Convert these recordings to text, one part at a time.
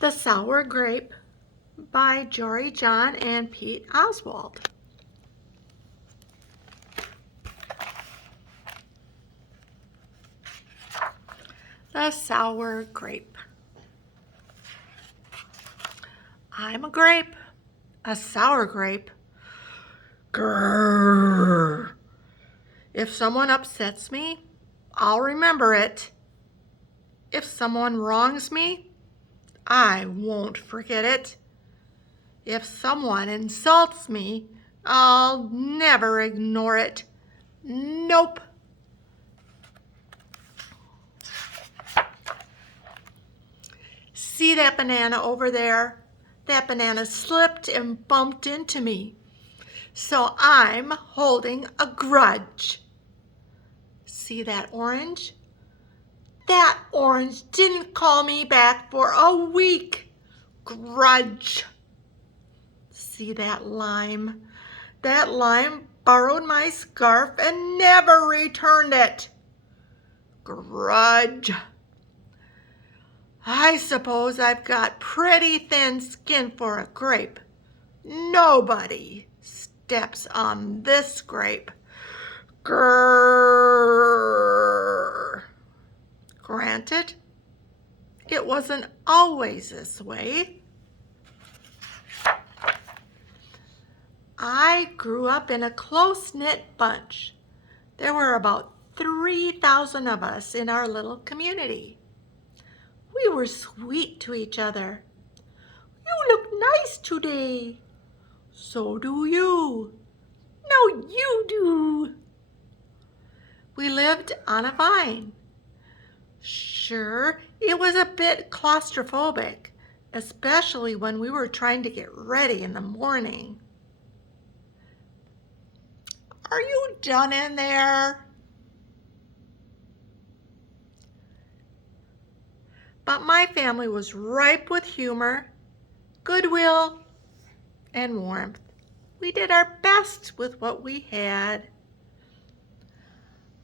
The Sour Grape by Jory John and Pete Oswald. The Sour Grape. I'm a grape, a sour grape. Grrr. If someone upsets me, I'll remember it. If someone wrongs me, I won't forget it. If someone insults me, I'll never ignore it. Nope. See that banana over there? That banana slipped and bumped into me. So I'm holding a grudge. See that orange? That orange didn't call me back for a week. Grudge. See that lime? That lime borrowed my scarf and never returned it. Grudge. I suppose I've got pretty thin skin for a grape. Nobody steps on this grape. Grrr. Granted, it wasn't always this way. I grew up in a close-knit bunch. There were about 3,000 of us in our little community. We were sweet to each other. You look nice today. So do you. No, you do. We lived on a vine. Sure, it was a bit claustrophobic, especially when we were trying to get ready in the morning. Are you done in there? But my family was ripe with humor, goodwill, and warmth. We did our best with what we had.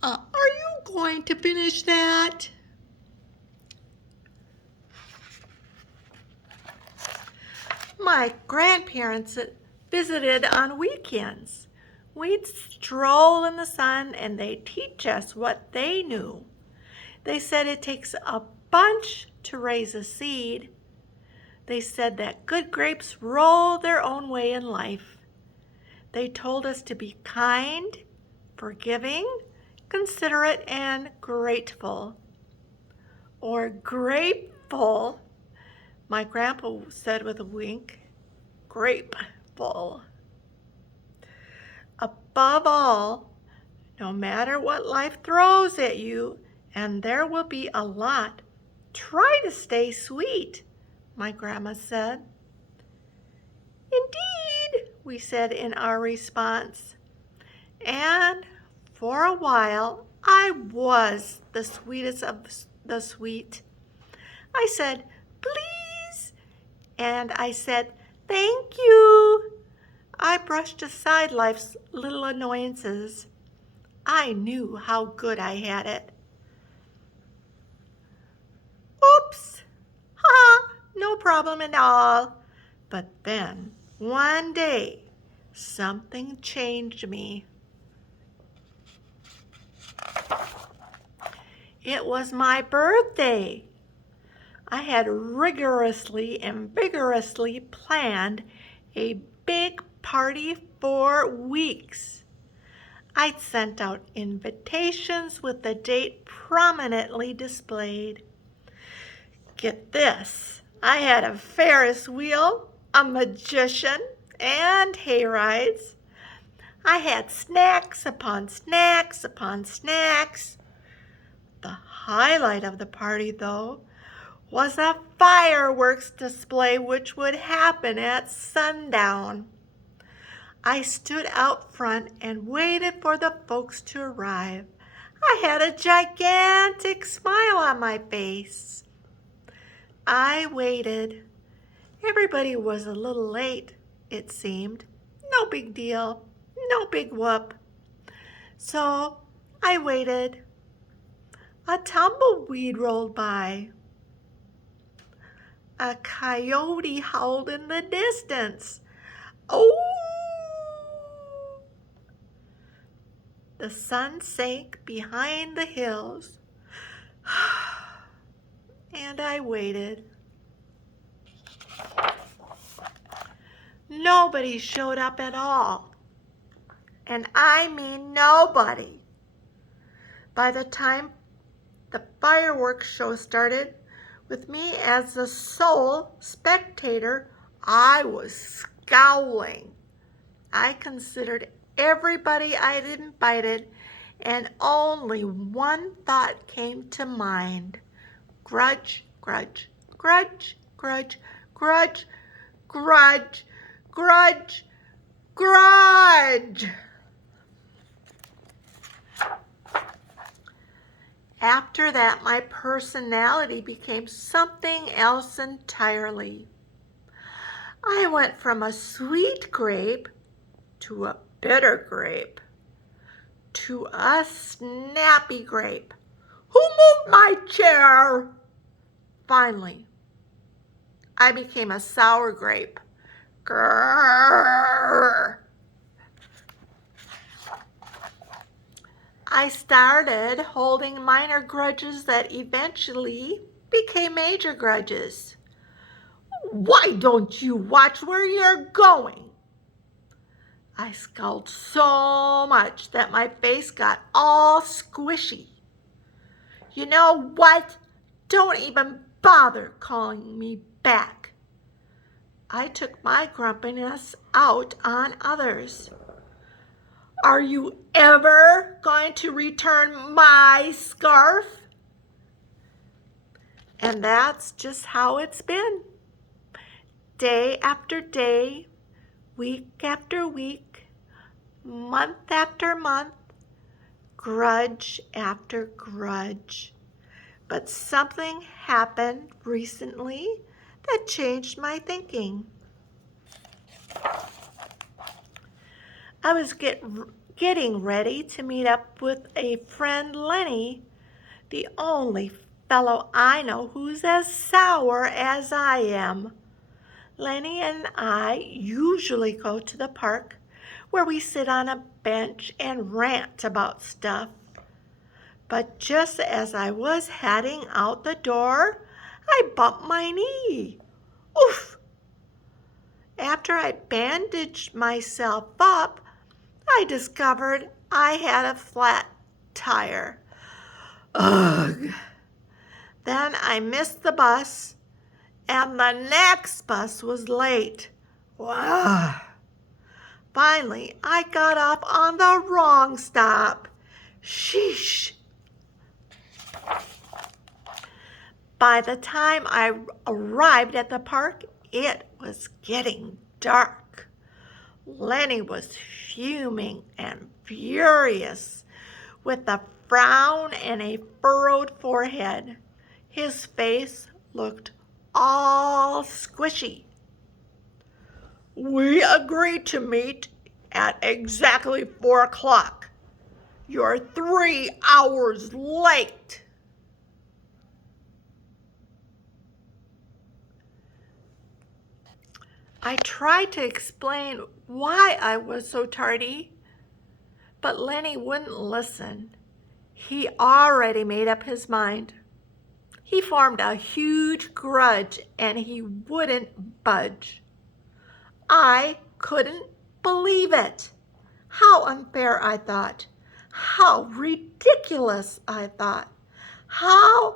Are you going to finish that? My grandparents visited on weekends. We'd stroll in the sun and they'd teach us what they knew. They said it takes a bunch to raise a seed. They said that good grapes roll their own way in life. They told us to be kind, forgiving, considerate, and grateful. Or grateful, my grandpa said with a wink, grateful. Above all, no matter what life throws at you, and there will be a lot, try to stay sweet, my grandma said. Indeed, we said in our response. And for a while, I was the sweetest of the sweet. I said, please, and I said, thank you. I brushed aside life's little annoyances. I knew how good I had it. Oops, ha, no problem at all. But then, one day, something changed me. It was my birthday. I had rigorously and vigorously planned a big party for weeks. I'd sent out invitations with the date prominently displayed. Get this, I had a Ferris wheel, a magician, and hay rides. I had snacks upon snacks upon snacks. The highlight of the party, though, was a fireworks display which would happen at sundown. I stood out front and waited for the folks to arrive. I had a gigantic smile on my face. I waited. Everybody was a little late, it seemed. No big deal, no big whoop. So I waited. A tumbleweed rolled by. A coyote howled in the distance. Oh! The sun sank behind the hills, and I waited. Nobody showed up at all, and I mean nobody. By the time the fireworks show started, with me as the sole spectator, I was scowling. I considered everybody I'd invited, and only one thought came to mind. Grudge, grudge, grudge, grudge, grudge, grudge, grudge, grudge. After that, my personality became something else entirely. I went from a sweet grape to a bitter grape to a snappy grape. Who moved my chair? Finally, I became a sour grape. Grrr. I started holding minor grudges that eventually became major grudges. Why don't you watch where you're going? I scowled so much that my face got all squishy. You know what? Don't even bother calling me back. I took my grumpiness out on others. Are you ever going to return my scarf? And that's just how it's been. Day after day, week after week, month after month, grudge after grudge. But something happened recently that changed my thinking. I was getting ready to meet up with a friend, Lenny, the only fellow I know who's as sour as I am. Lenny and I usually go to the park where we sit on a bench and rant about stuff. But just as I was heading out the door, I bumped my knee. Oof! After I bandaged myself up, I discovered I had a flat tire. Ugh! Then I missed the bus, and the next bus was late. Wow! Finally, I got off on the wrong stop. Sheesh! By the time I arrived at the park, it was getting dark. Lenny was fuming and furious, with a frown and a furrowed forehead. His face looked all squishy. We agreed to meet at exactly 4 o'clock. You're 3 hours late. I tried to explain why I was so tardy, but Lenny wouldn't listen. He already made up his mind. He formed a huge grudge and he wouldn't budge. I couldn't believe it. How unfair, I thought. How ridiculous, I thought. How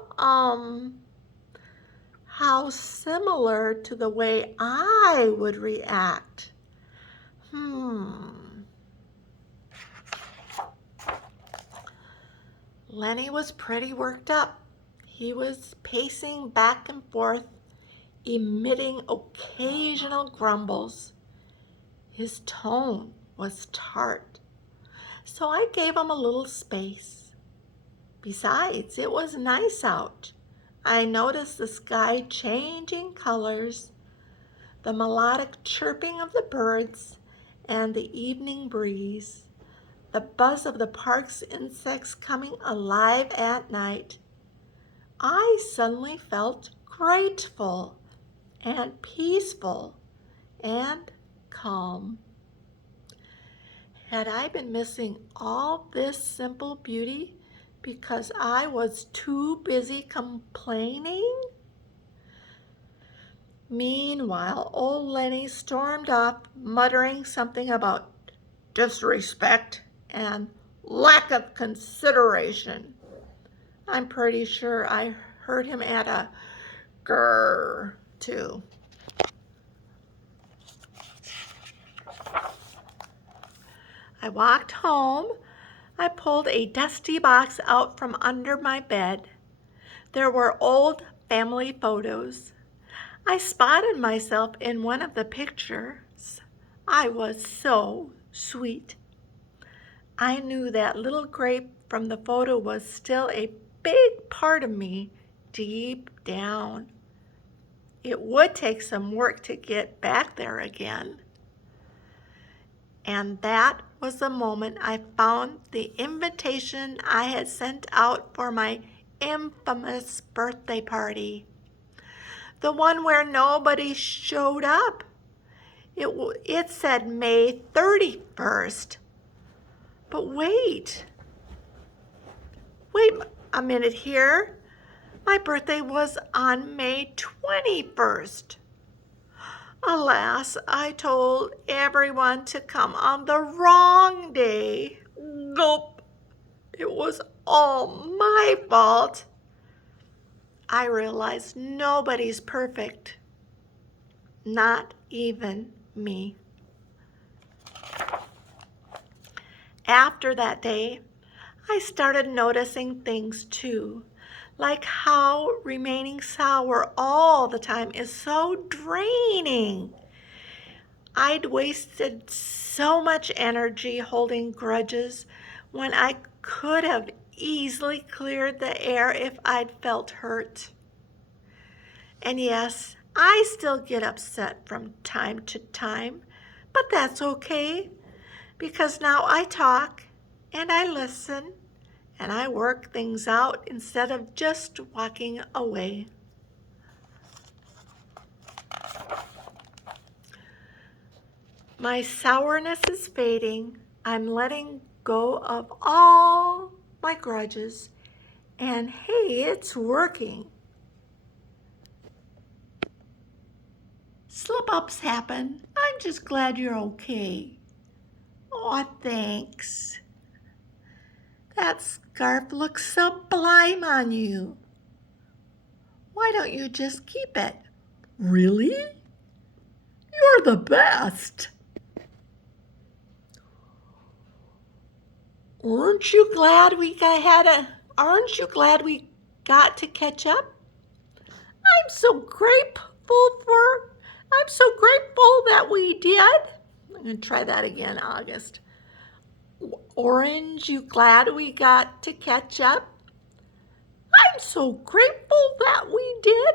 similar to the way I would react. Lenny was pretty worked up. He was pacing back and forth, emitting occasional grumbles. His tone was tart, so I gave him a little space. Besides, it was nice out. I noticed the sky changing colors, the melodic chirping of the birds, and the evening breeze, the buzz of the park's insects coming alive at night. I suddenly felt grateful and peaceful and calm. Had I been missing all this simple beauty because I was too busy complaining? Meanwhile, old Lenny stormed off, muttering something about disrespect and lack of consideration. I'm pretty sure I heard him add a grrr too. I walked home. I pulled a dusty box out from under my bed. There were old family photos. I spotted myself in one of the pictures. I was so sweet. I knew that little grape from the photo was still a big part of me deep down. It would take some work to get back there again. And that was the moment I found the invitation I had sent out for my infamous birthday party. The one where nobody showed up. It said May 31st. But wait a minute here. My birthday was on May 21st. Alas, I told everyone to come on the wrong day. Gulp. It was all my fault. I realized nobody's perfect. Not even me. After that day, I started noticing things too, like how remaining sour all the time is so draining. I'd wasted so much energy holding grudges when I could have easily cleared the air if I'd felt hurt. And yes, I still get upset from time to time, but that's okay because now I talk and I listen and I work things out instead of just walking away. My sourness is fading. I'm letting go of all my grudges. And hey, it's working. Slip-ups happen. I'm just glad you're okay. Aw, thanks. That scarf looks sublime on you. Why don't you just keep it? Really? You're the best. Aren't you glad we got to catch up? I'm so grateful that we did. I'm going to try that again, August. Orange, you glad we got to catch up? I'm so grateful that we did.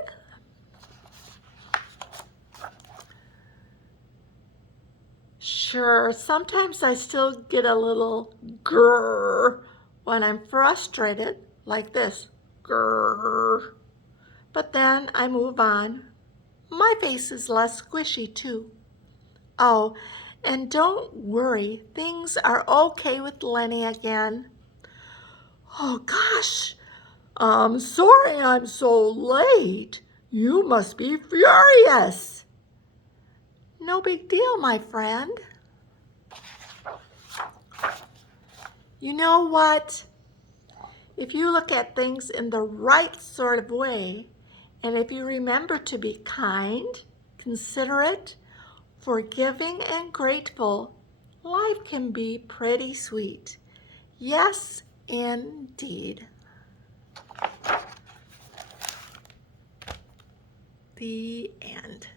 Sure, sometimes I still get a little grrr when I'm frustrated, like this, grrr. But then I move on. My face is less squishy too. Oh, and don't worry, things are okay with Lenny again. Oh gosh, I'm sorry I'm so late. You must be furious. No big deal, my friend. You know what? If you look at things in the right sort of way, and if you remember to be kind, considerate, forgiving, and grateful, life can be pretty sweet. Yes, indeed. The end.